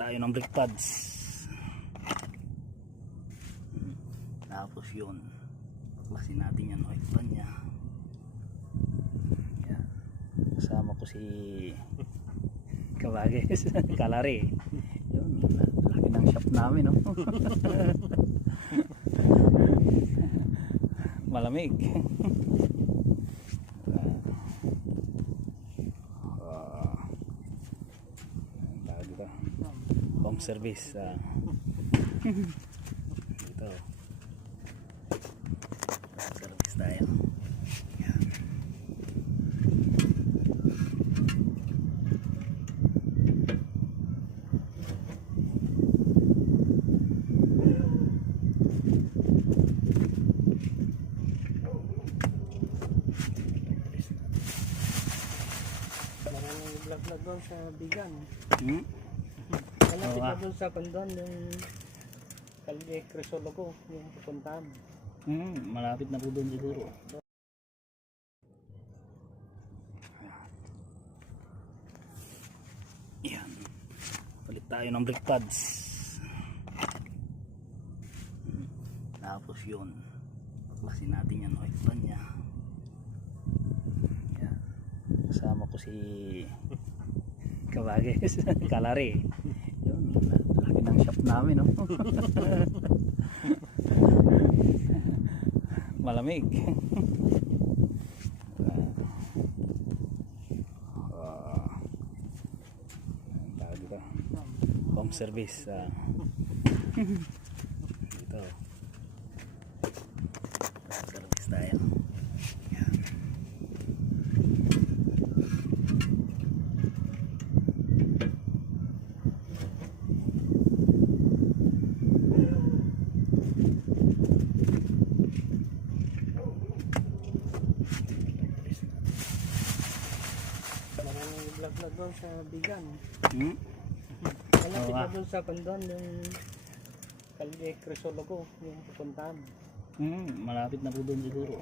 tayo ng brake pads. Tapos yun, baklasin natin yan, oil pan nya. Yan. Kasama ko si Kabages Kalari. Yun, laki ng shop namin, no? Malamig. Home service dito service tayo. Yan. Maraming vlog doon sa Bigan. Oo, Malapit na doon sa Pandon, yung Kalye Crisologo, yung pupuntahan. malapit na po doon siguro. Yan, palit tayo ng brake pads. Tapos yun, baklasin natin yan, oil pan nya. Yan. Kasama ko si Kabages Kalari. Yun, laki ng shop namin, no? Malamig. Home service dito service tayo. Yan. Maraming vlog doon sa Bigan. Malapit Oo, na doon sa Pandon, yung Kalye Crisologo, yung pupuntahan. malapit na po doon siguro.